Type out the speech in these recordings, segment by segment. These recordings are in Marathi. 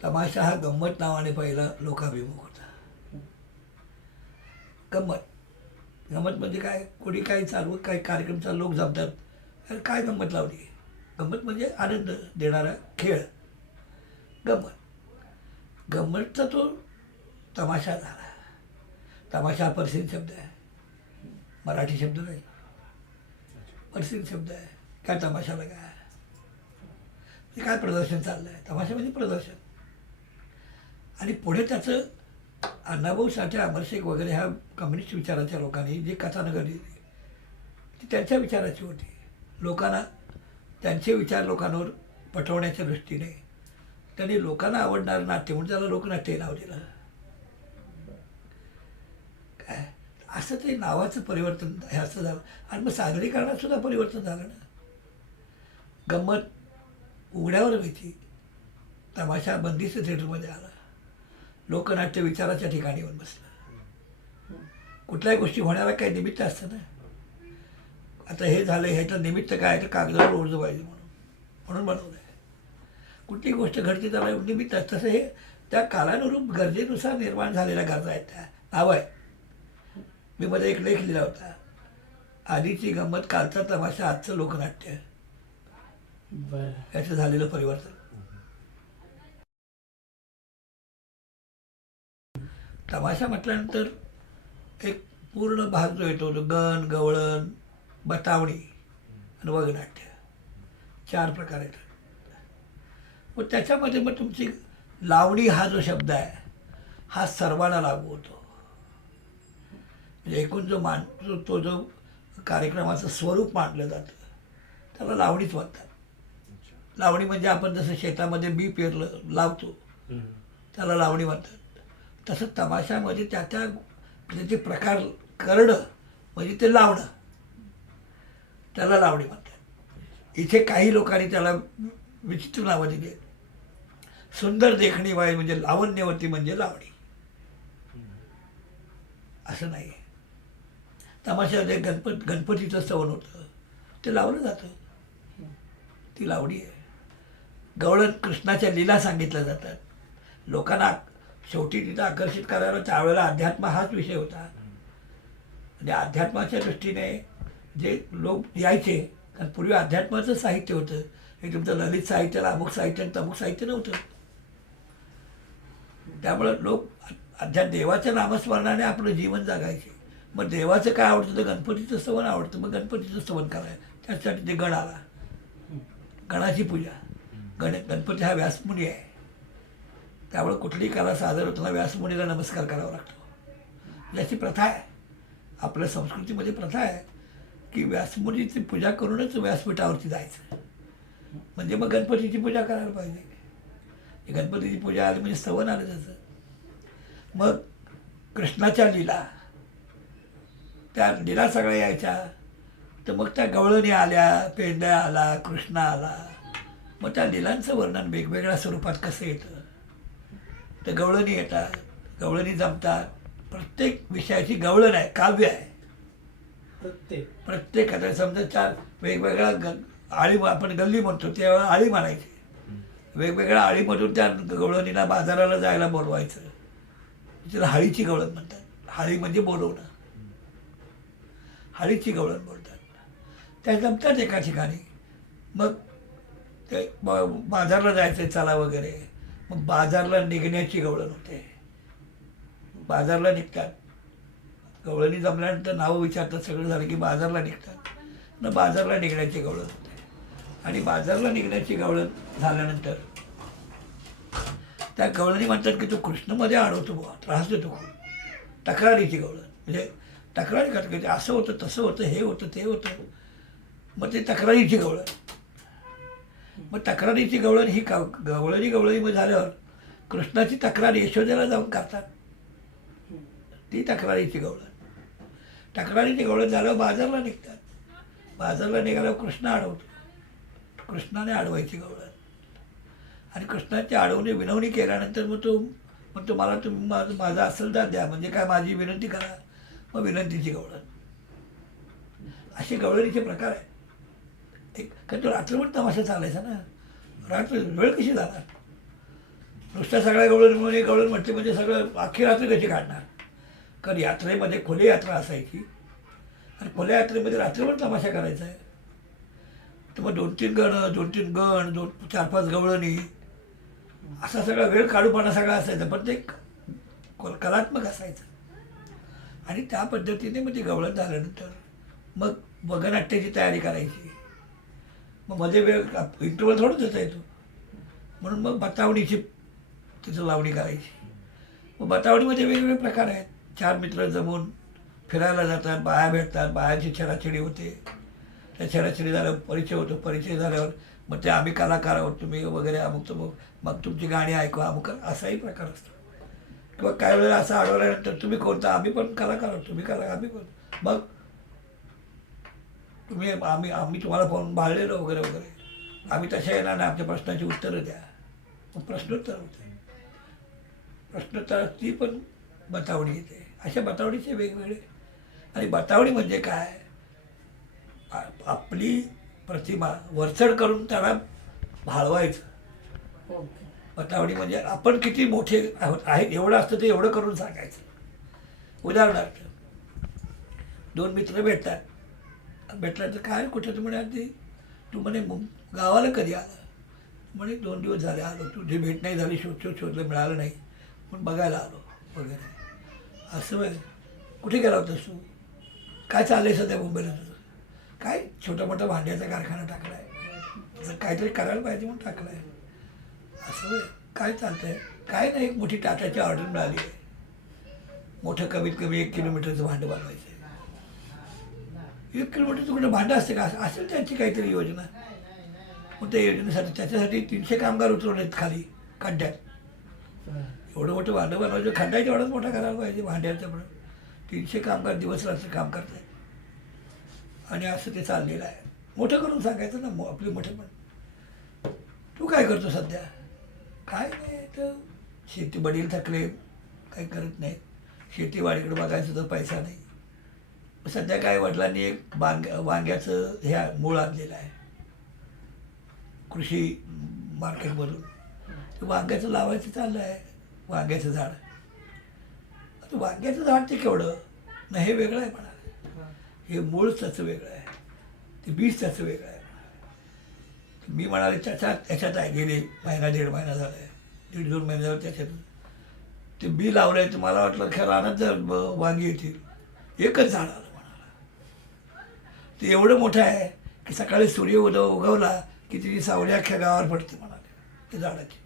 तमाशा हा गंमत नावाने पहिला लोकाभिमुख होता. गंमत गंमत म्हणजे काय, कोणी काही चालू काही कार्यक्रम चालू, लोक जमतात, अरे काय गंमत लावली. गंमत म्हणजे आनंद देणारा खेळ गंमत. गंमतचा तो तमाशा झाला. तमाशा हा पर्शियन शब्द आहे, मराठी शब्द नाही, पर्शियन शब्द आहे. काय तमाशाला काय म्हणजे काय प्रदर्शन चाललं आहे, तमाशा म्हणजे प्रदर्शन. आणि पुढे त्याचं अण्णाभाऊ साठे, अमर शेख वगैरे ह्या कम्युनिस्ट विचाराच्या लोकांनी जी कथानकं लिहिली ती त्यांच्या विचाराची होती. लोकांना त्यांचे विचार लोकांवर पटवण्याच्या दृष्टीने त्यांनी लोकांना आवडणारं नाट्य म्हणून त्याला लोकनाट्य नाव दिलं. काय असं ते नावाचं परिवर्तन हे असं झालं. आणि मग सादरीकरणात सुद्धा परिवर्तन झालं ना. गंमत उघड्यावर व्हायची, तमाशा बंदिस्त थिएटरमध्ये आला, लोकनाट्य विचाराच्या ठिकाणी येऊन बसलं. कुठल्याही गोष्टी होण्याला काही निमित्त असतं ना. आता हे झालं, ह्याचं निमित्त काय तर कागदावर ओढलं पाहिजे म्हणून बनवलं आहे. कुठली गोष्ट घडते त्याला निमित्त असतं. तसं हे त्या कालानुरूप गरजेनुसार निर्माण झालेल्या गरजा आहेत. त्या नाव आहे. मी मध्ये एक लेख लिहिला होता, आधीची गंमत कालचा तमाशा आजचं लोकनाट्य, याचं झालेलं परिवर्तन. तमाशा म्हटल्यानंतर एक पूर्ण भाग जो येतो तो गण, गवळण, बतावणी आणि वगनाट्य, 4 प्रकार येतात. मग त्याच्यामध्ये मग तुमची लावणी हा जो शब्द आहे हा सर्वांना लागू होतो. म्हणजे एकूण तो जो कार्यक्रमाचं स्वरूप मांडलं जातं त्याला लावणीच म्हणतात. लावणी म्हणजे आपण जसं शेतामध्ये बी पेरलं लावतो त्याला लावणी म्हणतात. तसं तमाशामध्ये त्याचे प्रकार करणं म्हणजे ते लावणं, त्याला लावणी म्हणतात. इथे काही लोकांनी त्याला विचित्र नावं दिली आहेत. सुंदर देखणी बाई म्हणजे लावण्यवती म्हणजे लावणी, असं नाही आहे. तमाशामध्ये गणपतीचं स्तवन होतं ते लावलं जातं, ती लावणी आहे. गवळण कृष्णाच्या लीला सांगितल्या जातात. लोकांना शेवटी तिथं आकर्षित करायला त्यावेळेला अध्यात्म हाच विषय होता. आणि अध्यात्माच्या दृष्टीने जे लोक यायचे, कारण पूर्वी अध्यात्माचं साहित्य होतं, हे तुमचं ललित साहित्याला अमुक साहित्य आणि तमुक साहित्य नव्हतं. त्यामुळं लोक देवाच्या नामस्मरणाने आपलं जीवन जगायचे. मग देवाचं काय आवडतं तर गणपतीचं स्तवन आवडतं, मग गणपतीचं स्तवन करायचं. त्यासाठी ते गण आला, गणाची पूजा. गणपती हा व्यासमुनी आहे, त्यामुळे कुठलीही कला सादर होताना व्यासमुनीला नमस्कार करावा लागतो. याची प्रथा आहे, आपल्या संस्कृतीमध्ये प्रथा आहे की व्यासमुनीची पूजा करूनच व्यासपीठावरती जायचं. म्हणजे मग गणपतीची पूजा करायला पाहिजे. गणपतीची पूजा आली म्हणजे स्तवन आलं त्याचं. मग कृष्णाच्या लीला, त्या लीला सगळ्या यायच्या. तर मग त्या गवळणी आल्या, पेंड्या आला, कृष्ण आला. मग त्या लीलांचं वर्णन वेगवेगळ्या स्वरूपात कसं येतं. तर गवळणी येतात, गवळणी जमतात. प्रत्येक विषयाची गवळण आहे, काव्य आहे. प्रत्येक आता समजा 4 वेगवेगळ्या आळी, आपण गल्ली म्हणतो तेव्हा आळी म्हणायची. वेगवेगळ्या आळीमधून त्या गवळणीला बाजाराला जायला बोलवायचं. तिला हाळीची गवळण म्हणतात. हाळी म्हणजे बोलवणं, हाळीची गवळण बोलतात. त्या जमतात एका ठिकाणी. मग ते बाजारला जायचं चला वगैरे, मग बाजारला निघण्याची गवळण होते. बाजारला निघतात, गवळणी जमल्यानंतर नावं विचारतात, सगळं झालं की बाजारला निघतात. मग बाजारला निघण्याची गवळण होते. आणि बाजारला निघण्याची गवळण झाल्यानंतर त्या गवळणी म्हणतात की तो कृष्णमध्ये अडवतो बुवा, त्रास देतो खूप. तक्रारीची गवळण म्हणजे तक्रारी करतात की असं होतं, तसं होतं, हे होतं, ते होतं. मग ते तक्रारीची गवळण. मग तक्रारीची गवळण ही गवळणी मग झाल्यावर कृष्णाची तक्रार यशोदेला जाऊन करतात, ती तक्रारीची गवळण. तक्रारीची गवळण झाल्यावर बाजारला निघतात. बाजारला निघाल्यावर कृष्ण अडवतो, कृष्णाने अडवायची गवळण. आणि कृष्णाची अडवणी विनवणी केल्यानंतर मग तो म्हणतो मला तुम्ही माझा असेल तर द्या, म्हणजे काय माझी विनंती करा. मग विनंतीची गवळण. असे गवळणीचे प्रकार आहे. कारण तो रात्रभर तमाशा चालायचा ना, रात्र वेळ कशी जाणार. नुसत्या सगळ्या गवळण म्हणून एक गवळण म्हटली म्हणजे सगळं अख्खी रात्र कशी काढणार. कारण यात्रेमध्ये खुली यात्रा असायची आणि खुल्या यात्रेमध्ये रात्रभर तमाशा करायचा आहे. तर मग 2-3 गण 4-5 गवळणी असा सगळा वेळ काढूपणा सगळा असायचा, पण ते कलात्मक असायचं. आणि त्या पद्धतीने मग ते गवळण झाल्यानंतर मग वगनाट्याची तयारी करायची. मग मध्ये वेळ इंटरव्हल थोडं देता येतो, म्हणून मग बतावणीची तिथं लावणी करायची. मग बतावणीमध्ये वेगवेगळे प्रकार आहेत. 4 मित्र जमून फिरायला जातात, बाया भेटतात, बायांची छेडाछेडी होते. त्या छेडाछेडी झाल्यावर परिचय होतो. परिचय झाल्यावर मग ते आम्ही कलाकार आहोत, तुम्ही वगैरे अमुक तमुक, मग तुमची गाणी ऐकू अमुक, असाही प्रकार असतो. किंवा काही वेळेला असं आढळल्यानंतर तुम्ही कोणता, आम्ही पण कलाकार आहोत, तुम्ही कलाकार, आम्ही पण, मग तुम्ही आम्ही तुम्हाला पाहून भाळलेलो वगैरे वगैरे, आम्ही तशा येणार नाही, आमच्या प्रश्नाची उत्तरं द्या. मग प्रश्नोत्तर होते. प्रश्नोत्तरात ती पण बतावणी येते. अशा बतावणीचे वेगवेगळे. आणि बतावणी म्हणजे काय, आपली प्रतिमा वरचढ करून त्याला भाळवायचं. बतावणी म्हणजे आपण किती मोठे आहोत आहेत एवढं असतं ते एवढं करून सांगायचं. उदाहरणार्थ 2 मित्र भेटला तर काय कुठं तू म्हणे, ते तू म्हणे गावाला कधी आला, म्हणे 2 दिवस झाले आलो, तुझी भेट नाही झाली, शोधलं मिळालं नाही, पण बघायला आलो वगैरे. असं वय कुठे गेला होतास तू, काय चाललंय सध्या मुंबईला तुझं, काय छोटा मोठा भांड्याचा कारखाना टाकला आहे, काहीतरी करायला पाहिजे म्हणून टाकला आहे. असं वय काय चालतंय, काय नाही, एक मोठी टाटाची ऑर्डर मिळाली आहे, मोठं कमीत कमी 1 किलोमीटरचं भांडं बनवायचं आहे. 1 किलोमीटरचं कुठं भांडं असते का, असेल त्यांची काहीतरी योजना. मग त्या योजनेसाठी त्याच्यासाठी 300 कामगार उतरवलेत खाली खड्ड्यात. एवढं मोठं भांडं बनवायचं, खड्ड्याच्या एवढाच मोठा करायला पाहिजे भांड्याचं, पण 300 कामगार दिवस रात्र काम करत आहेत. आणि असं ते चाललेलं आहे. मोठं करून सांगायचं ना आपली मोठं. पण तू काय करतो सध्या, काय नाही, तर शेती वडील थकले, काही करत नाही, शेतीवाडीकडे बघायचं तर पैसा नाही. सध्या काय वडिलांनी एक वांग्याचं ह्या मूळ आणलेलं आहे कृषी मार्केटमधून. ते वांग्याचं लावायचं चाललं आहे, वांग्याचं झाड. आता वांग्याचं झाड ते केवढं नाही, हे वेगळं आहे म्हणा, हे मूळ त्याचं वेगळं आहे, ते बीज त्याचं वेगळं आहे. मी म्हणाले त्याच्यात आहे, गेले 1.5 महिना झाला आहे, 1.5-2 महिने झाले त्याच्यात ते बी लावलं आहे. तर मला वाटलं खरं रानात जर वांगी येतील, एकच झाड आलं म्हणाला. ते एवढं मोठं आहे की सकाळी सूर्य उगवला की तिची सावली अख्ख्या गावावर पडते म्हणाले. ते झाडाची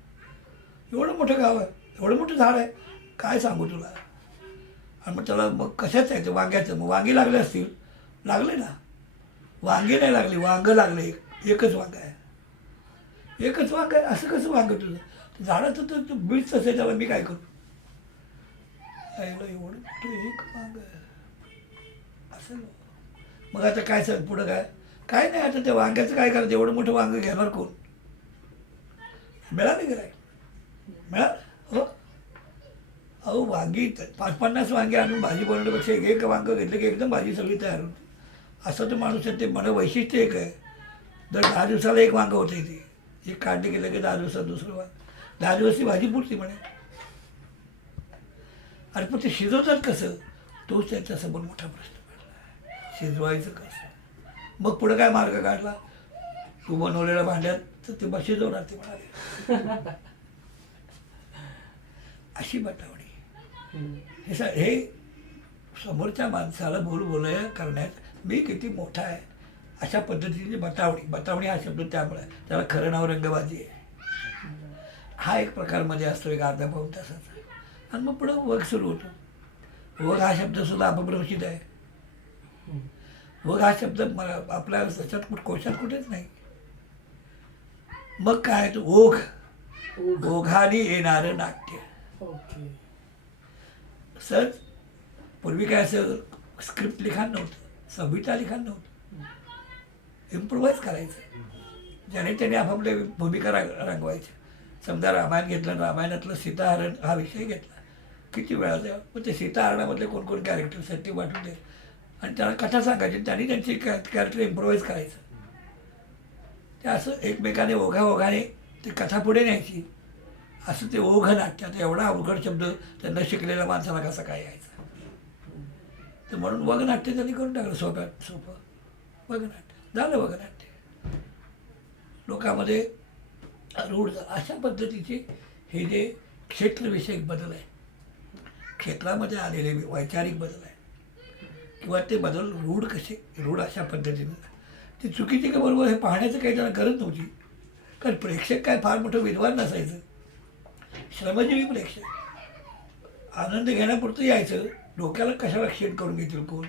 एवढं मोठं गाव आहे, एवढं मोठं झाड आहे, काय सांगू तुला. आणि मग त्याला मग कशाच आहे ते वांग्याचं, मग वांगी लागले असतील, लागले ना, वांगी नाही लागली, वांगं लागले, एकच वांगं आहे, एकच वांगं आहे. असं कसं वांगं तुझं, झाडाचं तर बीज तसं आहे, त्याला मी काय करू. एवढं मोठं एक वांगं आहे असं. मग आता काय सांग पुढं, काय नाही, आता त्या वांग्याचं काय करायचं, एवढं मोठं वांगं घेणार कोण. मिळालं की नाही, मिळालं हो. अहो वांगी 50 वांगे आणून भाजी बनवण्यापेक्षा एक वांगं घेतलं की एकदम भाजी सगळी तयार होती. असं तर माणूस आहे, ते मला वैशिष्ट्य एक आहे. दर 10 दिवसाला एक वांगं होते, ते एक काढले गेलं की 10 दिवसात दुसरं वांग, 10 दिवस ती भाजी पुरती म्हणे. आणि पण ते शिजवतात कसं, तोच त्याच्यासमोर मोठा प्रश्न पडला आहे, शिजवायचं कसं. मग पुढं काय मार्ग काढला, तू बनवलेल्या भांड्यात तर ते बस शिजवणार ते म्हणाले. अशी बतावणी. हे समोरच्या माणसाला बोलया करण्यात मी किती मोठा आहे अशा पद्धतीची बतावणी हा शब्द त्यामुळे त्याला खरं नाव रंगबाजी आहे. हा एक प्रकारमध्ये असतो, एक अर्धा पाऊण तासाचा. आणि मग पुढं वग सुरू होतो. वग हा शब्दसुद्धा अपभ्रंशित आहे. वग हा शब्द मला आपल्या त्याच्यात कोशात कुठेच नाही. मग काय तो ओघ, ओघाने येणारं नाट्य. सहज पूर्वी काय असं स्क्रिप्ट लिखाण नव्हतं, संहिता लिखाण नव्हतं, इम्प्रोवाईज करायचं, ज्याने त्याने आपापल्या भूमिका रंगवायच्या. समजा रामायण घेतलं, रामायणातलं सीताहरण हा विषय घेतला, किती वेळा द्या, मग ते सीताहरणामधले कोण कॅरेक्टर्स आहेत ते वाटून दे आणि त्याला कथा सांगायची, त्यांनी त्यांची कॅरेक्टर इम्प्रोवाईज करायचं. ते असं एकमेकाने ओघाने ती कथा पुढे न्यायची असं ते ओघनाट्य. आता एवढा अवघड शब्द त्यांना शिकलेल्या माणसाला कसा काय यायचा. तर म्हणून वगनाट्य त्यांनी करून टाकलं सोपं वगनाट्य झालं. वगनाट्य लोकांमध्ये रूढ झालं. अशा पद्धतीचे हे जे क्षेत्रविषयक बदल आहे, क्षेत्रामध्ये आलेले वैचारिक बदल आहे किंवा ते बदल रूढ अशा पद्धतीनं ती चुकीची का बरोबर हे पाहण्याचं काही त्याला गरज नव्हती. कारण प्रेक्षक काय फार मोठं विद्वान नसायचं, श्रमजीवी प्रेक्षक आनंद घेण्यापुरतं यायचं. डोक्याला कशाला क्षीण करून घेतील कोण,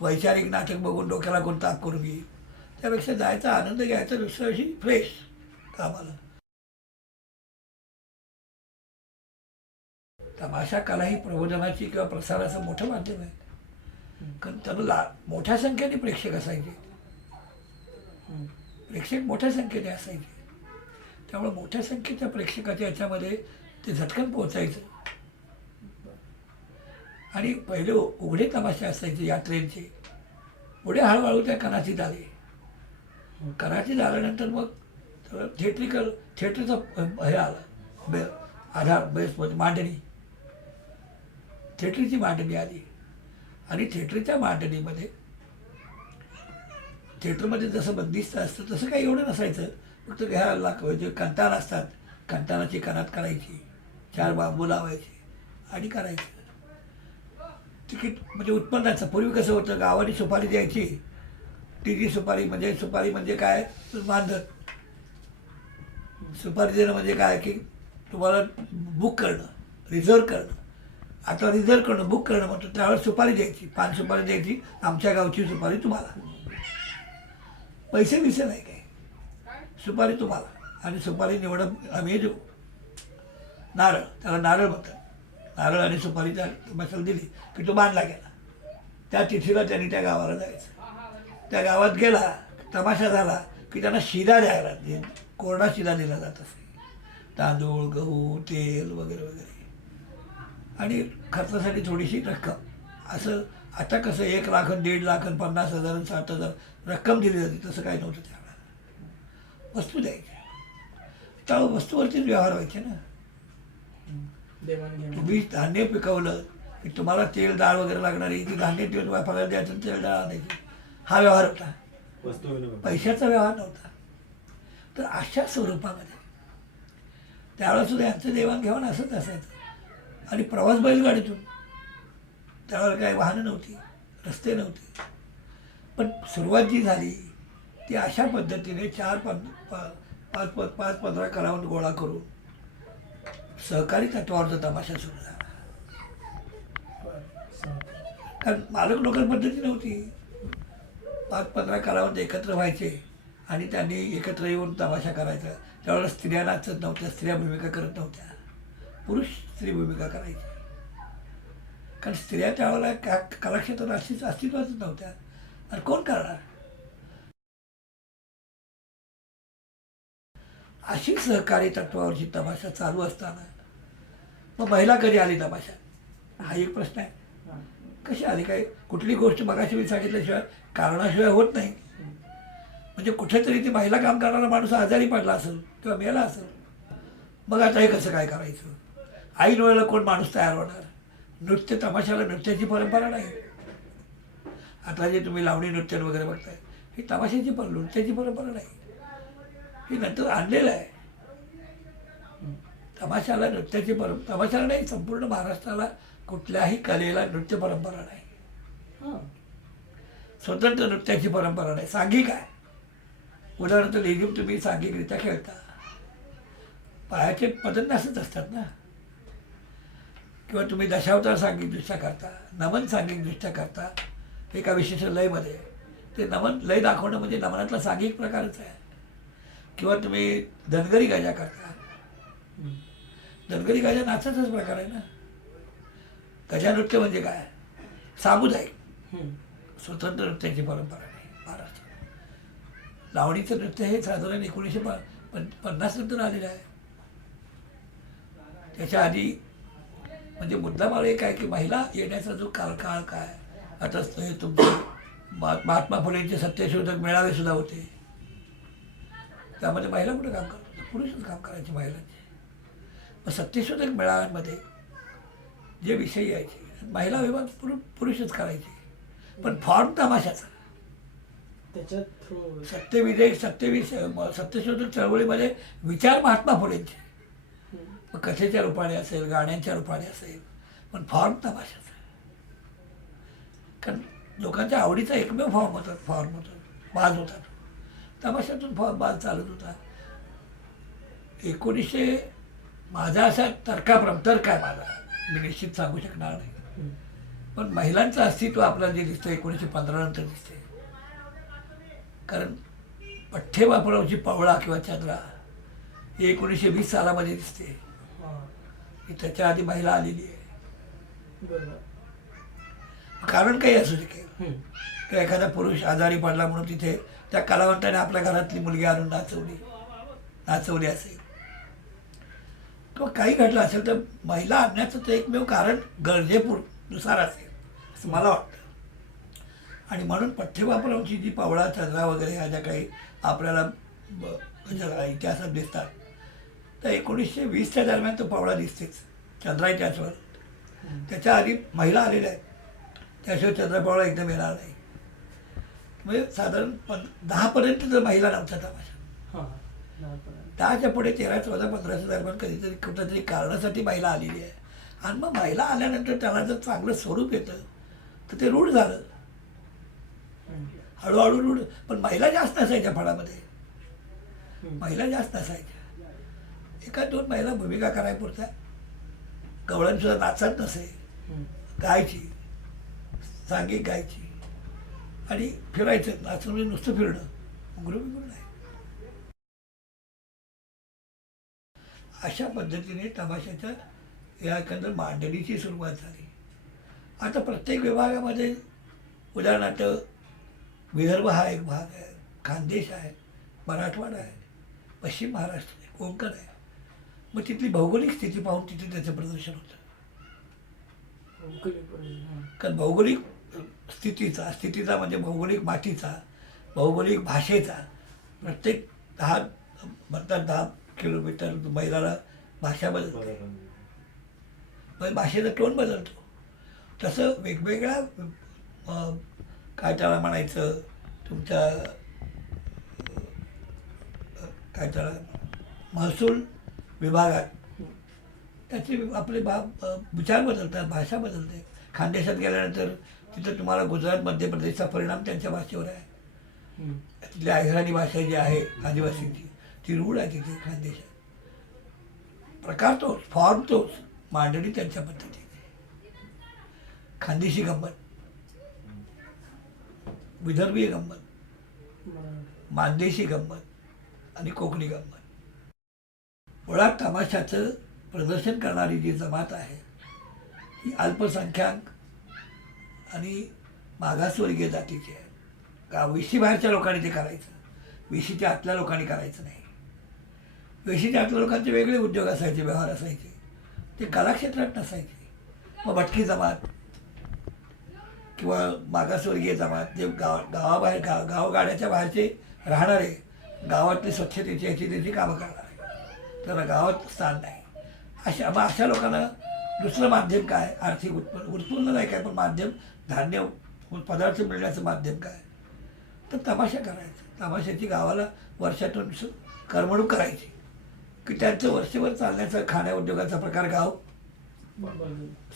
वैचारिक नाटक बघून डोक्याला कोण ताप करून घेईल. त्यापेक्षा जायचा आनंद घ्यायचा, दुसऱ्या दिवशी फ्रेश कामाला. तमाशा कला ही प्रबोधनाची किंवा प्रसाराचं मोठं माध्यम आहे. कारण त्याला मोठ्या संख्येने प्रेक्षक असायचे, प्रेक्षक मोठ्या संख्येने असायचे. त्यामुळे मोठ्या संख्येच्या प्रेक्षकाच्या याच्यामध्ये ते झटकन पोहोचायचं. आणि पहिले उघडे तमाशे असायचे यात्रेचे, पुढे हळूहळू त्या कणाचीत आले. कणाचीत आल्यानंतर मग थिएटरचा हे आला आधार बेसमध्ये मांडणी, थिएटरची मांडणी आली. आणि थिएटरच्या मांडणीमध्ये थिएटरमध्ये जसं बंदिस्त असतं तसं काही एवढं नसायचं. फक्त घ्यायला जे कंतान असतात, कंतानाची कणात करायची, 4 बांबू लावायचे आणि करायचं. तिकीट म्हणजे उत्पन्नाचं. पूर्वी कसं होतं, गावाने सुपारी द्यायची, तिची सुपारी म्हणजे काय, बांधत. सुपारी देणं म्हणजे काय की तुम्हाला बुक करणं, रिझर्व करणं. आता रिझर्व करणं, बुक करणं म्हणतो. त्यावेळेस सुपारी द्यायची, 5 सुपारी द्यायची, आमच्या गावची सुपारी तुम्हाला. पैसे बिसे नाही काय, सुपारी तुम्हाला. आणि सुपारी निवडत आम्ही देऊ. नारळ, त्याला नारळ म्हणतात. नारळ आणि सुपारी त्या मसाला दिली की तो बांधला गेला. त्या तिथीला त्यांनी त्या गावाला जायचं. त्या गावात गेला, तमाशा झाला की त्यांना शिदा द्यायला, कोरडा शिदा दिला जात असे. तांदूळ, गहू, तेल वगैरे वगैरे. आणि खर्चासाठी थोडीशी रक्कम. असं आता कसं 1 लाख, 1.5 लाख, 50,000, 60,000 रक्कम दिली जाते, तसं काही नव्हतं त्यावेळेला. वस्तू द्यायच्या, त्यावेळेस वस्तूवरतीच व्यवहार व्हायचे ना. तुम्ही धान्य पिकवलं की तुम्हाला तेल डाळ वगैरे लागणारी, ती धान्य देऊन व्यापाराला द्यायचं, तेल डाळ आणायची. हा व्यवहार होता, पैशाचा व्यवहार नव्हता. तर अशा स्वरूपामध्ये त्यावेळेस सुद्धा यांचं देवाणघेवाण असंच असायचं. आणि प्रवास बैलगाडीतून. त्यावेळेला काही वाहनं नव्हती, रस्ते नव्हते. पण सुरुवात जी झाली ती अशा पद्धतीने 5-15 कलावंत गोळा करून सहकारी तत्वावरचा तमाशा सुरू झाला. कारण मालक नोकर पद्धती नव्हती. 5-15 कलावंत एकत्र व्हायचे आणि त्यांनी एकत्र येऊन तमाशा करायचा. त्यावेळेला स्त्रिया नाचत नव्हत्या, स्त्रिया भूमिका करत नव्हत्या, पुरुष स्त्री भूमिका करायची. कारण स्त्रिया त्यावेळेला कलाक्षेत्रात अस्तित्वाच नव्हत्या. आणि कोण करणार. अशी सहकारी तत्वावरची तमाशा चालू असताना मग महिला कधी आली तमाशा, हा एक प्रश्न आहे. कशी आली, काय कुठली गोष्ट मगाशी मी सांगितल्याशिवाय कारणाशिवाय होत नाही. म्हणजे कुठेतरी ती महिला काम करणारा माणूस आजारी पडला असेल किंवा मेला असेल, मग आता हे कसं काय करायचं. ऐन वेळेला कोण माणूस तयार होणार. नृत्य तमाशाला नृत्याची परंपरा नाही. आता जे तुम्ही लावणी नृत्य वगैरे बघताय, ही तमाशाची नृत्याची परंपरा नाही, ही नंतर आणलेलं आहे. तमाशाला नृत्याची तमाशाला नाही, संपूर्ण महाराष्ट्राला कुठल्याही कलेला नृत्य परंपरा नाही. स्वतंत्र नृत्याची परंपरा नाही. सांघिक आहे. उदाहरणार्थ लेझिम तुम्ही सांघिकरित्या खेळता, पायाचे पदन असंच असतात ना. किंवा तुम्ही दशावतार सांघिकदृष्ट्या करता, नमन सांघिकदृष्ट्या करता एका विशिष्ट लयमध्ये. ते नमन लय दाखवणं म्हणजे नमनातला सांघिक प्रकारच आहे. किंवा तुम्ही धनगरी गाजा करता, धनगरी गाजा नाचाचाच प्रकार आहे ना. गजानृत्य म्हणजे काय, सामुदायिक. स्वतंत्र नृत्याची परंपरा नाही महाराष्ट्रात. लावणीचं नृत्य हे साधारण 1950 नंतर आलेलं आहे. त्याच्या आधी म्हणजे मुद्दामाळ एक आहे की महिला येण्याचा जो काळ काय. आता हे तुमचे महात्मा फुलेंचे सत्यशोधक मेळावे सुद्धा होते, त्यामध्ये महिला कुठं काम करत होत्या, पुरुषच काम करायचे महिलांचे. मग सत्यशोधक मेळाव्यांमध्ये जे विषय यायचे महिला विभाग पुरुषच करायचे, पण फॉर्म तमाशाचा. त्याच्या थ्रू सत्यशोधक चळवळीमध्ये विचार महात्मा फुलेंचे, मग कथेच्या रूपाने असेल, गाण्यांच्या रूपाने असेल, पण फॉर्म तमाशाचा. कारण लोकांच्या आवडीचा एकमेव फॉर्म होता, बाज होता. तमाशातून बाज चालत होता. 1900 माझा असा तर्क आहे माझा, मी निश्चित सांगू शकणार नाही, पण महिलांचं अस्तित्व आपल्याला जे दिसतं 1915 नंतर दिसते. कारण पठ्ठे बापरावची पवळा किंवा चंद्रा ही 1920 सालामध्ये दिसते, की त्याच्या आधी महिला आलेली आहे. कारण काही असू शकेल, किंवा एखादा पुरुष आजारी पडला म्हणून तिथे त्या कलावंताने आपल्या घरातली मुलगी आणून नाचवली असेल, किंवा काही घडलं असेल, तर महिला आणण्याचं ते एकमेव कारण गरजेनुसार असेल असं मला वाटतं. आणि म्हणून पठ्ठेबापरावची जी पवळा, चंद्रा वगैरे ह्या ज्या काही आपल्याला इतिहासात दिसतात, तर 1920च्या दरम्यान तो पवळा दिसतेच, चंद्राही त्याचवर. त्याच्या आधी महिला आलेल्या आहेत, त्याशिवाय चंद्रपवळा एकदम येणार नाही. म्हणजे साधारण 10पर्यंत जर महिला नव्हता तमाशा, 10च्या पुढे 13, 14, 15च्या दरम्यान कधीतरी कुठंतरी कारणासाठी महिला आलेली आहे. आणि मग महिला आल्यानंतर त्याला जर चांगलं स्वरूप येतं तर ते रूढ झालं, हळूहळू रूढ. पण महिला जास्त नसायच्या फळामध्ये, महिला जास्त नसायच्या, 1-2 महिला भूमिका करायपुरत्या. गवळणसुद्धा नाचत नसे, गायची, सांघिक गायची आणि फिरायचं. नाचणं म्हणजे नुसतं फिरणं, घुंगरू नाही. अशा पद्धतीने तमाशाच्या या एकंदर मांडणीची सुरुवात झाली. आता प्रत्येक विभागामध्ये उदाहरणार्थ विदर्भ हा एक भाग आहे, खानदेश आहे, मराठवाडा आहे, पश्चिम महाराष्ट्र आहे, कोकण आहे. मग तिथली भौगोलिक स्थिती पाहून तिथे त्याचं प्रदर्शन होतं. कारण भौगोलिक स्थितीचा म्हणजे भौगोलिक मातीचा, भौगोलिक भाषेचा, प्रत्येक 10 किलोमीटर मैलाला भाषा बदलते, म्हणजे भाषेचा टोन बदलतो. तसं वेगवेगळ्या काय त्याला म्हणायचं, तुमच्या काय त्याला महसूल विभागात त्याचे आपले विचार बदलतात, भाषा बदलते. खानदेशात गेल्यानंतर तिथं तुम्हाला गुजरात, मध्य प्रदेशचा परिणाम त्यांच्या भाषेवर आहे. तिथली अहिराणी भाषा जी आहे आदिवासींची, ती रूढ आहे तिथे खानदेशात. प्रकार तोच, फॉर्म तोच, मांडणी त्यांच्या पद्धतीने. खानदेशी गंमत, विदर्भीय गंमत, मानदेशी गंमत आणि कोकणी गंमत. मुळात तमाशाचं प्रदर्शन करणारी जी जमात आहे ही अल्पसंख्याक आणि मागासवर्गीय जातीची आहे. का वेशी बाहेरच्या लोकांनी ते करायचं, वेशीच्या आतल्या लोकांनी करायचं नाही. वेशीच्या आतल्या लोकांचे वेगळे उद्योग असायचे, व्यवहार असायचे, ते कलाक्षेत्रात नसायचे. मग भटकी जमात किंवा मागासवर्गीय जमात, जे गावाबाहेर गावगाड्याच्या बाहेरचे राहणारे, गावातली स्वच्छतेची याची त्याची कामं करणारे, त्याला गावात स्थान नाही. अशा लोकांना दुसरं माध्यम काय, आर्थिक उत्पन्न नाही काय, पण माध्यम धान्य पदार्थ मिळण्याचं माध्यम काय, तर तमाशा करायचा. तमाशाची गावाला वर्षातून करमणूक करायची, की त्यांचं वर्षभर चालण्याचा खाण्या उद्योगाचा प्रकार गाव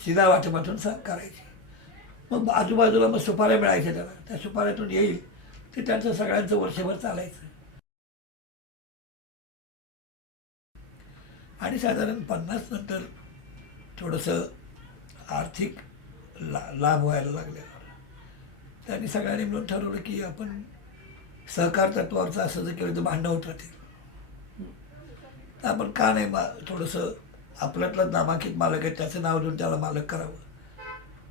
शिदा वाटपातून करायचे. मग आजूबाजूला मग सुपाऱ्या मिळायच्या त्याला, त्या सुपाऱ्यातून येईल ते त्यांचं सगळ्यांचं वर्षभर चालायचं. आणि साधारण 50 नंतर थोडंसं आर्थिक लाभ व्हायला लागलेला. त्यांनी सगळ्यांनी मिळून ठरवलं की आपण सहकार तत्वावरचं असं जर केलं तर भांडणं होत राहतील, तर आपण का नाही थोडंसं आपल्यातलं नामांकित मालक आहे त्याचं नाव देऊन त्याला मालक करावं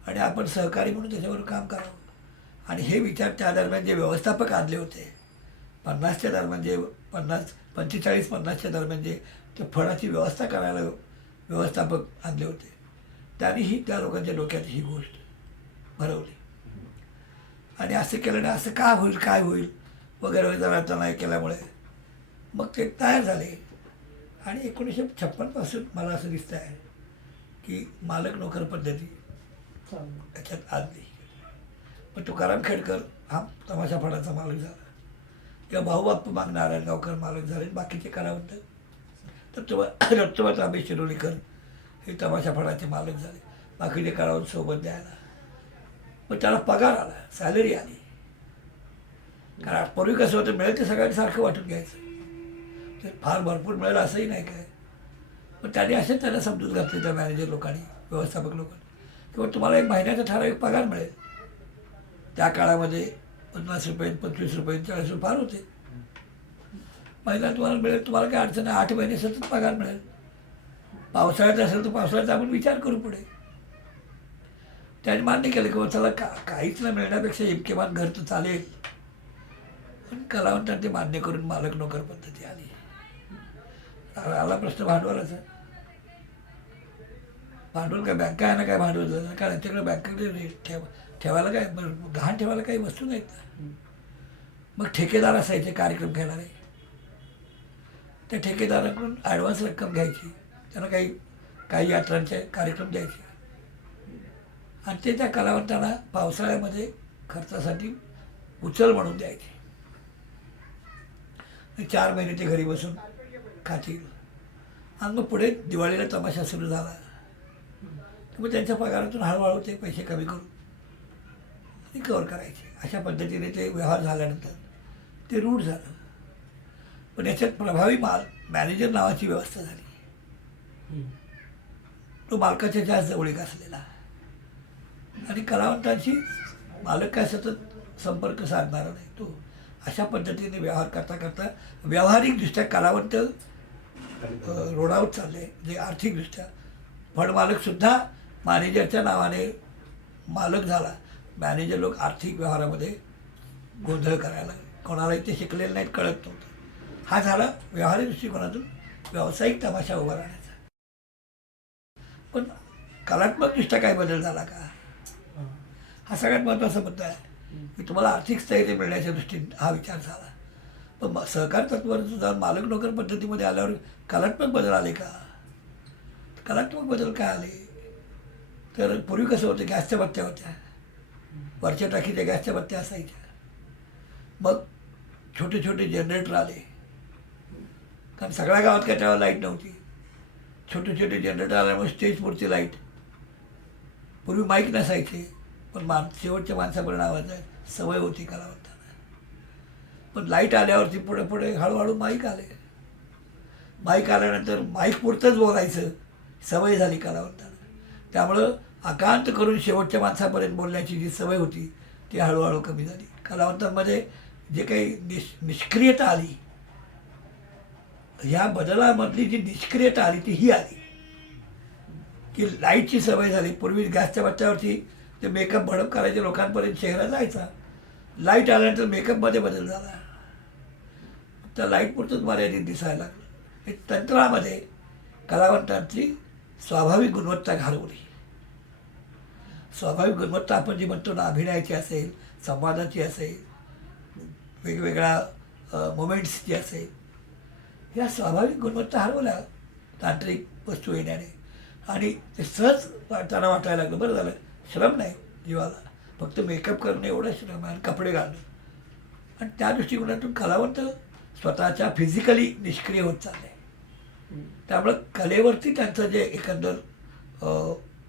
आणि आपण सहकारी म्हणून त्याच्यावर काम करावं. आणि हे विचार त्या दरम्यान जे व्यवस्थापक आणले होते 50च्या दरम्यान, जे 45-50च्या दरम्यान जे त्या फळाची व्यवस्था करायला व्यवस्थापक आणले होते, त्यांनीही त्या लोकांच्या डोक्यात ही गोष्ट भरवली. आणि असं केल्याने असं का होईल, काय होईल वगैरे जरा त्यांना केल्यामुळे मग ते तयार झाले. आणि 1956 पासून मला असं दिसतं आहे की मालक नोकर पद्धती चालेल. त्याच्यात आणली. पण तुकाराम खेडकर हा तमाशा फडाचा मालक झाला, किंवा भाऊबाप्पू माग नारायणगावकर मालक झाले, बाकीचे कलावंत दत्तोबा तांबे शिरोलीकर हे तमाशा फडाचे मालक झाले, बाकीचे कलावंत सोबत द्यायला. मग त्याला पगार आला, सॅलरी आली. कारण पूर्वी कसं होतं, मिळेल ते सगळ्यांनी सारखं वाटून घ्यायचं, ते फार भरपूर मिळेल असंही नाही काय. पण त्यांनी असेच त्यांना समजूत घातली त्या मॅनेजर लोकांनी, व्यवस्थापक लोकांनी, किंवा तुम्हाला 1 महिन्याचा ठराविक पगार मिळेल. त्या काळामध्ये 50 रुपये, 25 रुपये, 40 रुपये फार होते. महिना तुम्हाला मिळेल, तुम्हाला काय अडचण आहे, 8 महिने सतत पगार मिळेल. पावसाळ्यात असेल तर पावसाळ्यात आपण विचार करू पुढे. त्याने मान्य केलं की चला काहीच न मिळण्यापेक्षा इतकेमान घर तर चालेल. पण कलावंतांनी ते मान्य करून मालक नोकर पद्धती आली. आला प्रश्न भांडवलाचा. भांडवल काय बँका आहे ना, काय भांडवल झालं कारण त्यांच्याकडे बँकेकडे ठेवायला काय गहाण ठेवायला काही वस्तू नाहीत ना. मग ठेकेदार असायचे कार्यक्रम घेणारे, त्या ठेकेदाराकडून ॲडव्हान्स रक्कम घ्यायची, त्यांना काही यात्रांचे कार्यक्रम द्यायचे आणि ते त्या कलावंतांना पावसाळ्यामध्ये खर्चासाठी उचल म्हणून द्यायचे. 4 महिने ते घरी बसून खातील. आणि मग पुढे दिवाळीला तमाशा सुरू झाला, मग त्यांच्या पगारातून हळूहळू ते पैसे कमी करून रिकवर करायचे. अशा पद्धतीने ते व्यवहार झाल्यानंतर ते रूढ झालं. पण याच्यात प्रभावी मॅनेजर नावाची व्यवस्था झाली. तो मालकाच्या जास्त जवळीक असलेला आणि कलावंतांशी मालक काय सतत संपर्क साधणारा नाही तो. अशा पद्धतीने व्यवहार करता करता व्यावहारिकदृष्ट्या कलावंत रोडावत चालले. म्हणजे आर्थिकदृष्ट्या फडमालकसुद्धा मॅनेजरच्या नावाने मालक झाला. मॅनेजर लोक आर्थिक व्यवहारामध्ये गोंधळ करायला, कोणालाही ते शिकलेले नाहीत, कळत नव्हतं. हा झाला व्यावहारिक दृष्टिकोनातून व्यावसायिक तमाशा उभा राहण्याचा. पण कलात्मकदृष्ट्या काय बदल झाला का, हा सगळ्यात महत्त्वाचा मुद्दा आहे. की तुम्हाला आर्थिक स्थैर्य मिळण्याच्या दृष्टीने हा विचार झाला. पण सहकार तत्त्वावर जाऊन मालक नोकर पद्धतीमध्ये आल्यावर कलात्मक बदल आले का? कलात्मक बदल काय आले तर पूर्वी कसं होतं, गॅसच्या बत्त्या होत्या, वरच्या टाकीच्या गॅसच्या बत्त्या असायच्या. मग छोटे छोटे जनरेटर आले, कारण सगळ्या गावात काय तेव्हा लाईट नव्हती. छोटे छोटे जनरेटर आल्यामुळे स्टेजपुरची लाईट. पूर्वी माईक नसायचे, पण शेवटच्या माणसापर्यंत आवाज सवय होती कलावंतांना. पण लाईट आल्यावरती पुढे पुढे हळूहळू माईक आले. माईक आल्यानंतर माईक पुरतंच बोलायचं सवय झाली कलावंतांना. त्यामुळं आकांत करून शेवटच्या माणसापर्यंत बोलण्याची जी सवय होती ती हळूहळू कमी झाली. कलावंतांमध्ये जे काही निष्क्रियता आली, ह्या बदलामधली जी निष्क्रियता आली ती ही आली की लाईटची सवय झाली. पूर्वी गॅसच्या बत्त्यावरती ते मेकअप भडप करायचे, लोकांपर्यंत चेहरा जायचा. लाईट आल्यानंतर मेकअपमध्ये बदल झाला, त्या लाईटपुरतंच मर्यादित दिसायला लागलं. हे तंत्रामध्ये कलावंतांची स्वाभाविक गुणवत्ता घालवली. स्वाभाविक गुणवत्ता आपण जी म्हणतो ना, अभिनयाची असेल, संवादाची असेल, वेगवेगळ्या मोमेंट्सची असेल, ह्या स्वाभाविक गुणवत्ता हरवल्या तांत्रिक वस्तू येण्याने. आणि ते सहज त्यांना वाटायला लागलं, बरं झालं, श्रम नाही जीवाला, फक्त मेकअप करणं एवढं श्रम आहे आणि कपडे घालणं. आणि त्या दृष्टिकोनातून कलावंत स्वतःच्या फिजिकली निष्क्रिय होत चालले. त्यामुळं कलेवरती त्यांचं जे एकंदर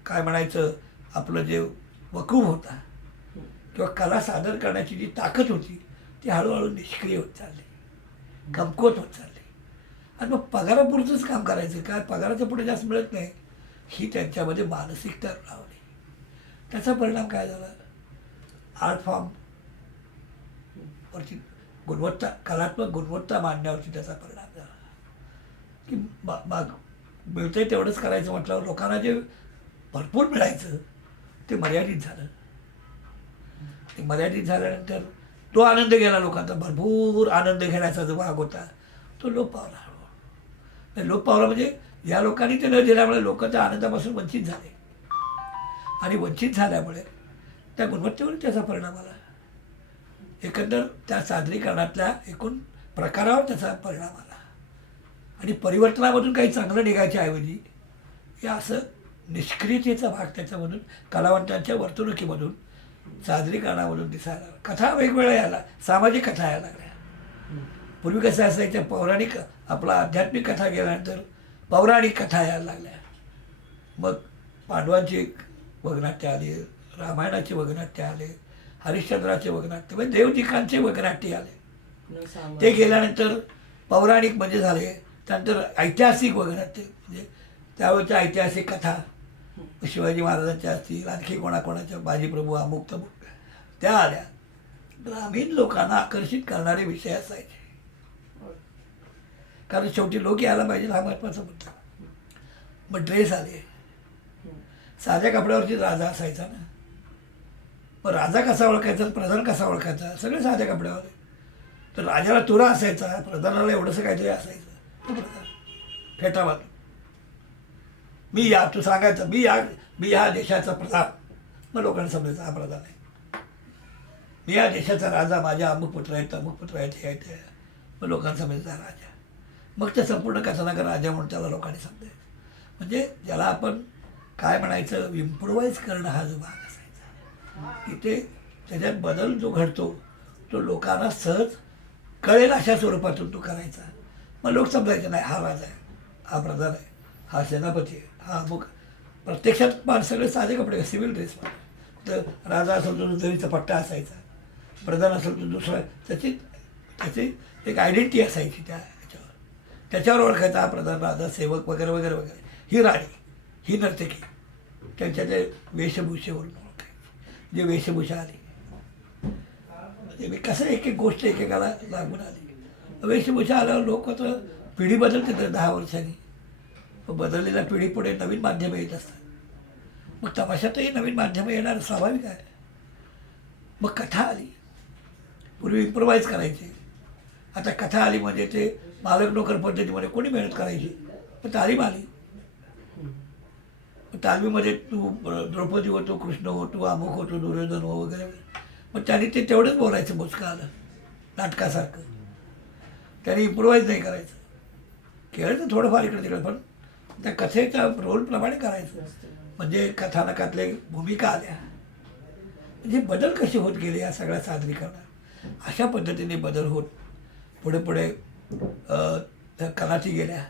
काय म्हणायचं आपलं जे वकूफ होता किंवा कला सादर करण्याची जी ताकद होती ती हळूहळू निष्क्रिय होत चालली, कमकुवत होत चालली. आणि मग पगारापुरतंच काम करायचं, काय पगाराच्या पुढे जास्त मिळत नाही, ही त्यांच्यामध्ये मानसिकता लावली. त्याचा परिणाम काय झाला, आर्ट फॉर्म वरती गुणवत्ता, कलात्मक गुणवत्ता मांडण्यावरती त्याचा परिणाम झाला. की मिळतंय तेवढंच करायचं म्हटल्यावर लोकांना जे भरपूर मिळायचं ते मर्यादित झालं. ते मर्यादित झाल्यानंतर तो आनंद गेला लोकांचा, भरपूर आनंद घेण्याचा जो भाग होता तो लोप पावला. हळूहळू लोप पावला म्हणजे या लोकांनी ते न दिल्यामुळे लोक त्या आनंदापासून वंचित झाले. आणि वंचित झाल्यामुळे त्या गुणवत्तेवर त्याचा परिणाम आला. एकंदर त्या सादरीकरणातल्या एकूण प्रकारावर त्याचा परिणाम आला. आणि परिवर्तनामधून काही चांगलं निघायच्या ऐवजी हे असं निष्क्रियतेचा भाग त्याच्यामधून कलावंतांच्या वर्तणुकीमधून सादरीकरणामधून दिसायला लागला. कथा वेगवेगळ्या यायला, सामाजिक कथा यायला लागल्या. पूर्वी कसं असायच्या पौराणिक आपला आध्यात्मिक कथा गेल्यानंतर पौराणिक कथा यायला लागल्या. मग पांडवांची वगनाट्य आली, रामायणाचे वगनाट्य आले, हरिश्चंद्राचे वगनाट्य म्हणजे देवदिकांचे वगनाट्य आले. ते गेल्यानंतर पौराणिक म्हणजे झाले. त्यानंतर ऐतिहासिक वगनाट्य म्हणजे त्यावेळच्या ऐतिहासिक कथा शिवाजी महाराजांच्या असतील, आणखी कोणाकोणाच्या बाजीप्रभू अमुक तमुक त्या आल्या. ग्रामीण लोकांना आकर्षित करणारे विषय असायचे, कारण शेवटी लोक यायला पाहिजे हा महत्त्वाचा मुद्दा. मग ड्रेस आले. साध्या कपड्यावरती राजा असायचा ना. मग राजा कसा ओळखायचा, प्रधान कसा ओळखायचा, सगळे साध्या कपड्यावर. तर राजाला तुरा असायचा, प्रधानाला एवढंसं काहीतरी असायचं. तो प्रधान फेटा बांधून मी या, तू सांगायचं मी ह्या देशाचा प्रधान. मग लोकांना समजायचं हा प्रधान आहे. मी या देशाचा राजा, माझ्या अमुक पुत्र आहेत, अमुक पुत्र आहेत, हे आहेत. मग लोकांना समजायचा राजा. मग ते संपूर्ण कथानक राजा म्हणून त्याला लोकांनी समजायचं. म्हणजे ज्याला आपण काय म्हणायचं, इम्प्रोवाईज करणं हा जो भाग असायचा की ते त्याच्यात बदल जो घडतो तो लोकांना सहज कळेल अशा स्वरूपातून तो करायचा. मग लोक समजायचे नाही हा राजा आहे, हा प्रधान आहे, हा सेनापती आहे, हा अमुक. प्रत्यक्षात पण सगळे साधे कपडे, सिव्हिल ड्रेस. तर राजा असेल तो जरीचा पट्टा असायचा, प्रधान असेल तो दुसरा, त्याची एक आयडेंटिटी असायची त्याच्यावर ओळखायचा हा प्रधान, राजा, सेवक वगैरे वगैरे वगैरे. ही राणी, ही नर्तकी, त्यांच्या ते वेशभूषेवरून ओळखायची. जे वेशभूषा आली म्हणजे कसं एक एक गोष्ट एकेकाला लागून आली. वेशभूषा आल्यावर लोक आता पिढी बदलते तर 10 वर्षांनी. बदललेल्या पिढीपुढे नवीन माध्यमं येत असतात. मग तमाशातही नवीन माध्यमं येणार स्वाभाविक आहे. मग कथा आली. पूर्वी इम्प्रोवाईज करायचे, आता कथा आली म्हणजे ते मालक नोकर पद्धतीमध्ये कोणी मेहनत करायची. पण तालीम आली. तालमीमध्ये तू द्रौपदी होतो, कृष्ण होतो, अमुक होतो, दुर्योधन हो वगैरे. मग त्यांनी ते तेवढंच बोलायचं मोजकं आलं नाटकासारखं. त्यांनी इम्प्रोवाईज नाही करायचं. खेळायचं थोडंफार इकडे तिकडे, पण त्या कथेच्या रोलप्रमाणे करायचं. म्हणजे कथानकातले भूमिका आल्या, म्हणजे बदल कसे होत गेले या सगळ्या सादरीकरणात. अशा पद्धतीने बदल होत पुढे पुढे कलाची गेल्या,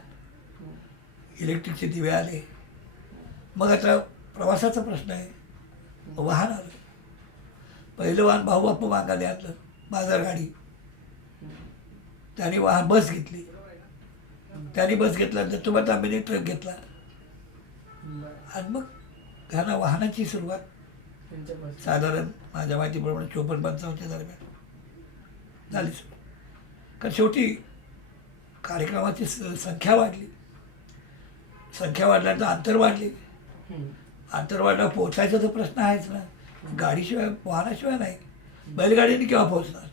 इलेक्ट्रिकचे दिवे आले. मग आता प्रवासाचा प्रश्न आहे. वाहन आलं. पहिलं वाहन भाऊ बाप्पू मागाने आणलं, बाजारगाडी. त्यांनी बस घेतली. त्यांनी बस घेतल्यानंतर तुम्हाला तांबेने ट्रक घेतला. आणि मग ह्यांना वाहनाची सुरुवात साधारण माझ्या माहितीप्रमाणे 54-55 दरम्यान झाली सुरू. कारण शेवटी कार्यक्रमाची संख्या वाढली. संख्या वाढल्यानंतर अंतर वाढले. अंतर वाढल्यावर पोचायचा तर प्रश्न आहेच ना. गाडीशिवाय, वाहनाशिवाय नाही. बैलगाडीने केव्हा पोहोचणार.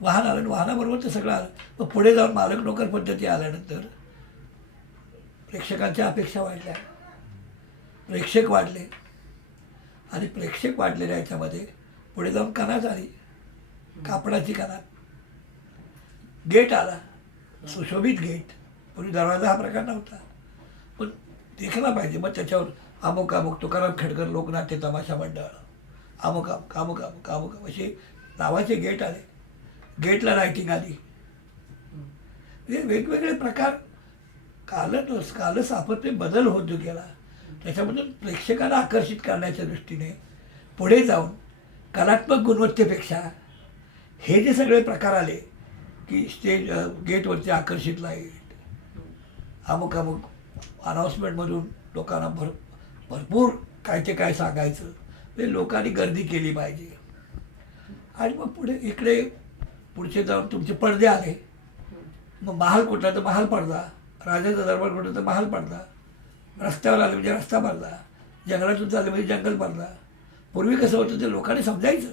वाहन आलं आणि वाहनाबरोबर तर सगळं आलं. मग पुढे जाऊन मालक नोकर पद्धती आल्यानंतर प्रेक्षकांच्या अपेक्षा वाढल्या, प्रेक्षक वाढले. आणि प्रेक्षक वाढलेल्या याच्यामध्ये पुढे जाऊन कनात आली, कापडाची कनात. गेट आला, सुशोभित गेट. पूर्वी दरवाजा हा प्रकार नव्हता, पण देखला पाहिजे. मग त्याच्यावर अमुक अमुक तुकाराम खेडकर लोकनाट्य तमाशा मंडळ, अमुक अमुक अमुक अमुक अमुक असे नावाचे गेट आले. गेटला लाईटिंग आली. म्हणजे वेगवेगळे प्रकार काल सापत्य बदल होत गेला. त्याच्यामधून प्रेक्षकांना आकर्षित करण्याच्या दृष्टीने पुढे जाऊन कलात्मक गुणवत्तेपेक्षा हे जे सगळे प्रकार आले की स्टेज गेटवरती आकर्षित लाईट, अमुक अमुक अनाऊन्समेंटमधून लोकांना भरपूर काय ते काय सांगायचं, ते लोकांनी गर्दी केली पाहिजे. आणि मग पुढे इकडे पुढचे जाऊन तुमचे पडदे आले. मग महाल कुठला तर महाल पडदा, राजाचा दरबार कुठला तर महाल पडदा, रस्त्यावर आले म्हणजे रस्ता पडदा, जंगलातून चालले म्हणजे जंगल पडदा. पूर्वी कसं होतं ते लोकांनी समजायचं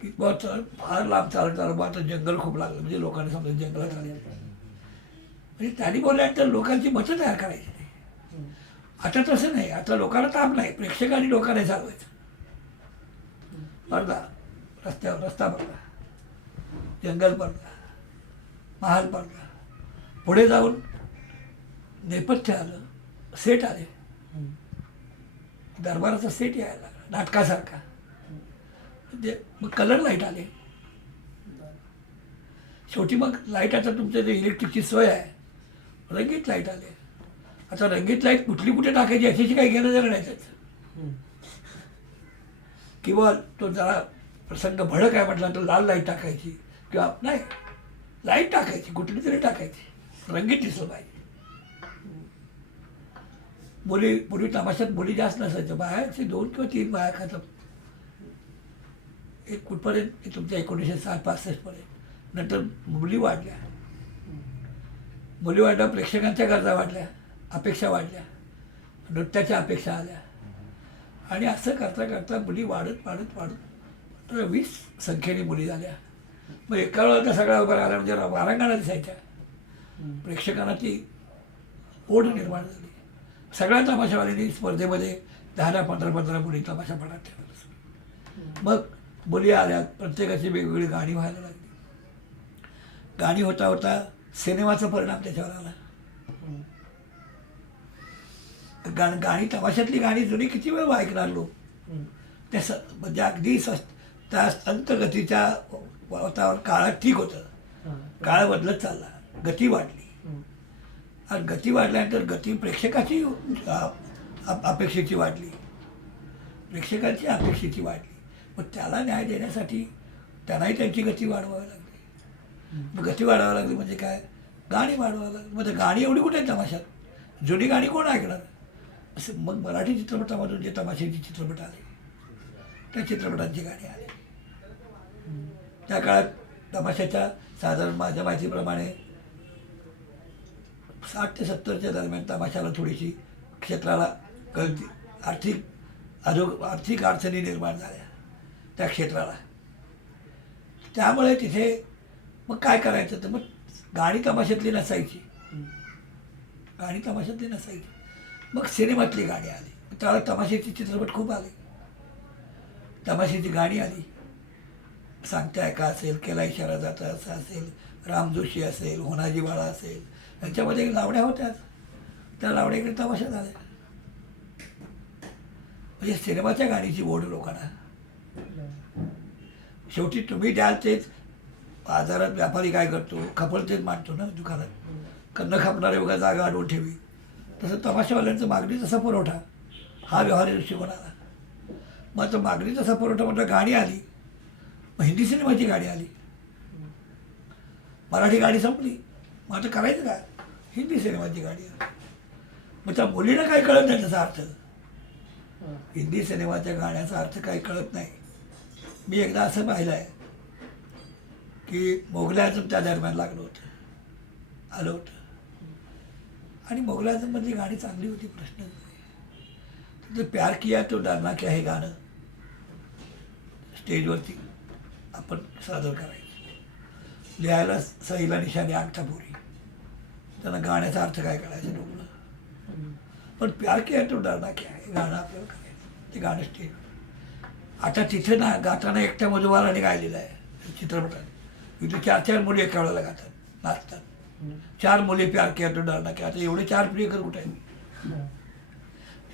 की बा फार लांब चालत आलं, बा आता जंगल खूप लागलं म्हणजे लोकांनी समजायचं जंगलात आले. म्हणजे त्यांनी बोलल्यानंतर लोकांची मतं तयार करायची. आता तसं नाही. आता लोकांना ताप नाही, प्रेक्षकांनी लोकांना चालवायचं. पडदा, रस्त्यावर रस्ता पडदा, जंगल पडदा. महाल पडला. पुढे जाऊन नेपथ्य आलं, सेट आले, दरबाराचा सेट यायला लागला नाटकासारखा. म्हणजे मग कलर लाईट आले. शेवटी मग लाईट आता तुमच्या जे इलेक्ट्रिकची सोय आहे, रंगीत लाईट आले. आता रंगीत लाईट कुठे टाकायची याच्याशी काही घेणं देणं नाही त्याचं. किंवा तो जरा प्रसंग भडक आहे म्हटला तर लाल लाईट टाकायची, किंवा नाही, लाईट टाकायची, कुठली तरी टाकायची, रंगीत दिसलं पाहिजे. मुली पूर्वी तमाशात मुली जास्त नसायच्या, बायाचे 2 किंवा 3 बाया खातात. एक कुठपर्यंत तुमच्या 1960-65 पर्यंत. नंतर मुली वाढल्या, प्रेक्षकांच्या गरजा वाढल्या, अपेक्षा वाढल्या, नृत्याच्या अपेक्षा आल्या, आणि असं करता करता मुली वाढत 20 संख्येने मुली झाल्या. मग एका वेळेला सगळ्या उभा राहिल्या म्हणजे वारंगणा दिसायच्या. प्रेक्षकांना ती ओढ निर्माण झाली. सगळ्या तमाशावाल्यांनी स्पर्धेमध्ये 10-15 मुली तमाशा पडत ठेवलं. मग मुली आल्या, प्रत्येकाची वेगवेगळी गाणी व्हायला लागली. गाणी होता होता सिनेमाचा परिणाम त्याच्यावर आला. गाणी तमाशातली गाणी जुनी किती वेळ ऐकणार लोक. त्या म्हणजे अगदी त्या अंतगतीच्या वातावरण काळात ठीक होतं. काळ बदलत चालला, गती वाढली, आणि गती वाढल्यानंतर गती प्रेक्षकाची अपेक्षेची वाढली, प्रेक्षकांची अपेक्षेची वाढली. मग त्याला न्याय देण्यासाठी त्यांनाही त्यांची गती वाढवावी लागली. मग गती वाढवावी लागली म्हणजे काय, गाणी वाढवावी लागली. मग गाणी एवढी कुठे आहेत तमाशात, जुनी गाणी कोण ऐकणार. असं मग मराठी चित्रपटामधून जे तमाशाचे चित्रपट आले, त्या चित्रपटांची गाणी आली. त्या काळात तमाशाच्या साधारण माझ्या माहितीप्रमाणे 60 ते 70च्या दरम्यान तमाशाला थोडीशी क्षेत्राला आर्थिक अडचणी निर्माण झाल्या त्या क्षेत्राला. त्यामुळे तिथे मग काय करायचं, तर मग गाणी तमाशातली नसायची. मग सिनेमातली गाणी आली. त्यावेळेला तमाशाचे चित्रपट खूप आले, तमाशाची गाणी आली. सांगता ऐका असेल, केला इशारा जाता असा असेल, राम जोशी असेल, होनाजी बाळा असेल, यांच्यामध्ये लावण्या होत्या. त्या लावण्याकडे तमाशा झाल्या. म्हणजे सिनेमाच्या गाणीची ओढ लोकांना. शेवटी तुम्ही द्याल तेच. बाजारात व्यापारी काय करतो, खपल तेच मांडतो ना दुकानात. न खपणारे उगा जागा अडवून ठेवी. तसं तमाशावाल्यांचं मागणी तसा पुरवठा हा व्यवहारी दृष्टिकोन आला. मग आता मागणी तसा पुरवठा म्हटलं गाणी आली. मग हिंदी सिनेमाची गाणी आली, मराठी गाणी संपली. मग आता करायचं काय, हिंदी सिनेमाची गाणी आली. मग त्या मुलीला काही कळत नाही त्याचा अर्थ. हिंदी सिनेमाच्या गाण्याचा अर्थ काही कळत नाही. मी एकदा असं पाहिलं आहे की मोगल आझम त्या दरम्यान लागलं होतं, आलं होतं, आणि मोगल आझममधली गाणी चांगली होती, प्रश्न नाही. तर प्यार किया तो डरना क्या हे गाणं स्टेजवरती आपण सादर करायचं. लिहायला सहीला निशाणी अंगठापुरी. त्यांना गाण्याचा अर्थ काय करायचं डोकलं. पण प्यार किया तो डरना क्या हे गाणं आपल्याला करायचं. ते गाणं स्टेज. आता तिथे ना गाताना एकट्या मधुबालाने गायलेलं आहे चित्रपटात. इथे 4 मुली एका वेळेला गातात, नाचतात. 4 मुली प्यार किया तो डरना क्या. आता एवढे 4 प्रियकर कुठे आहेत,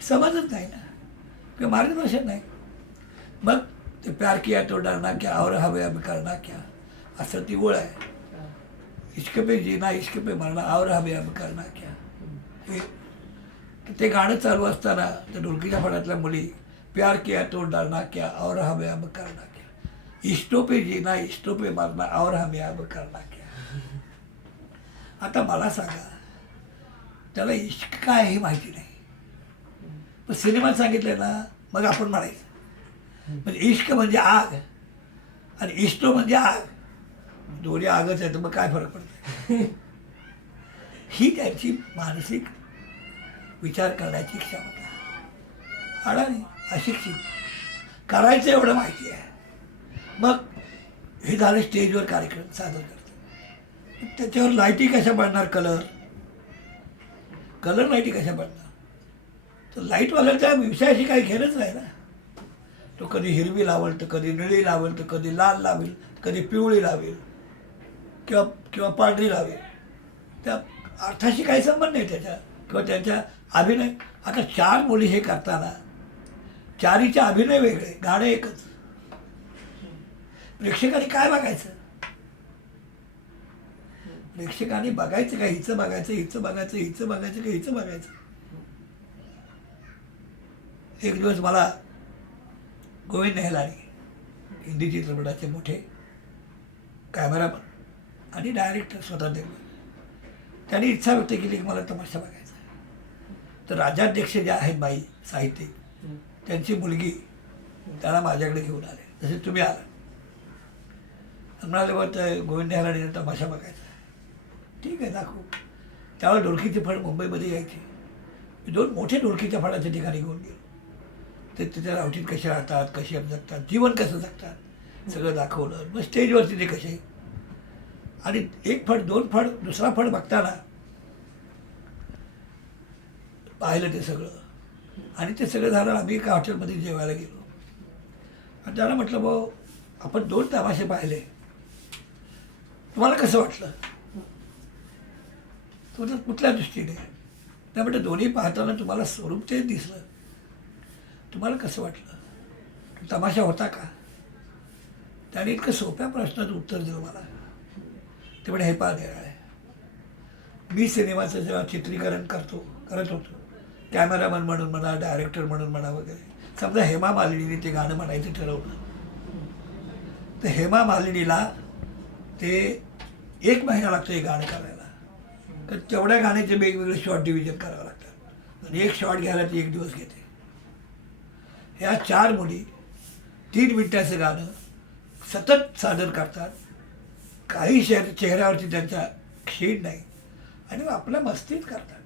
समजत नाही ना, किंवा मार्गदर्शन नाही. मग ते प्यार किया तो डरना क्या और हवे अब करना क्या असं ती ओळ आहे. इश्क पे जीना इश्क पे मरना और हवे अब करना क्या. ते गाणं चालू असताना त्या ढोलकीच्या फडातल्या मुली प्यार किया तो डरना क्या और हमें अब करना क्या, इष्टों पे जीना इष्टों पे मरना और हमें अब करना क्या. आता मला सांगा, त्याला इश्क काय हे माहिती नाही, पण सिनेमात सांगितलं ना, मग आपण म्हणायचं. म्हणजे इश्क म्हणजे आग आणि इष्टो म्हणजे आग, दोन्ही आगच आहे, तर मग काय फरक पडतो. ही त्यांची मानसिक विचार करण्याची क्षमता. अडाणी, अशिक्षित, करायचं एवढं माहिती आहे. मग हे झालं स्टेजवर कार्यक्रम सादर करतात. त्याच्यावर लाईटी कशा पडणार, कलर लाईटी कशा पडणार. तर लाईटवाल्याला त्या विषयाशी काही घेणंच नाही ना. तो कधी हिरवी लावेल, तर कधी निळी लावेल, तर कधी लाल लावेल, कधी पिवळी लावेल. किंवा किंवा पांढरी लावे, त्या अर्थाशी काही संबंध नाही त्याच्या किंवा त्यांच्या अभिनय. आता 4 मुली हे करताना चारीचे अभिनय वेगळे, गाणं एकच. प्रेक्षकांनी काय बघायचं? प्रेक्षकांनी बघायचं का हिचं बघायचं, हिचं बघायचं, हिचं बघायचं का हिचं बघायचं? एक दिवस मला गोविंद नेहलानी, हिंदी चित्रपटाचे मोठे कॅमेरामन आणि डायरेक्टर स्वतः देव, त्यांनी इच्छा व्यक्त केली की मला तमाशा बघायचा आहे. तर राजाध्यक्ष जे आहेत बाई साहित्यिक, त्यांची मुलगी त्याला माझ्याकडे घेऊन आले, जसे तुम्ही आला. म्हणाले बघ गोविंद नेहलानी तमाशा बघायचा. ठीक आहे, दाखवू. त्यावेळेला ढोलकीचे फळ मुंबईमध्ये यायचे. मी 2 मोठे ढोलकीच्या फळाच्या ठिकाणी घेऊन गेलो. ते तिथे रावटीत कसे राहतात, कसे जगतात, जीवन कसं जगतात, सगळं दाखवलं. मग स्टेजवरती ते कसे, आणि 1 फळ 2 फळ दुसरा फळ बघताना पाहिलं ते सगळं. आणि ते सगळं झालं. आम्ही एका हॉटेलमध्ये जेवायला गेलो आणि त्याला म्हटलं भाऊ आपण 2 तमाशे पाहिले, तुम्हाला कसं वाटलं? तो तर कुठल्या दृष्टीने? त्या म्हटलं दोन्ही पाहताना तुम्हाला स्वरूप तेच दिसलं, तुम्हाला कसं वाटलं? तमाशा होता का? त्याने इतकं सोप्या प्रश्नाचं उत्तर दिलं मला. ते म्हणजे हे पहा निराळे, मी सिनेमाचं जेव्हा चित्रीकरण करत होतो, कॅमेरामन म्हणून म्हणा, डायरेक्टर म्हणून म्हणा वगैरे, समजा हेमा मालिनीने ते गाणं म्हणायचं ठरवलं, तर हेमा मालिनीला ते 1 महिना लागतो हे गाणं करायला. तर तेवढ्या गाण्याचे वेगवेगळे शॉर्ट डिव्हिजन करावं लागतात आणि 1 शॉट घ्यायला ती 1 दिवस घेते. ह्या 4 मुली 3 मिनिटाचं गाणं सतत सादर करतात. काही चेहऱ्यावरती त्यांचा क्षीण नाही आणि आपल्या मस्तीत करतात.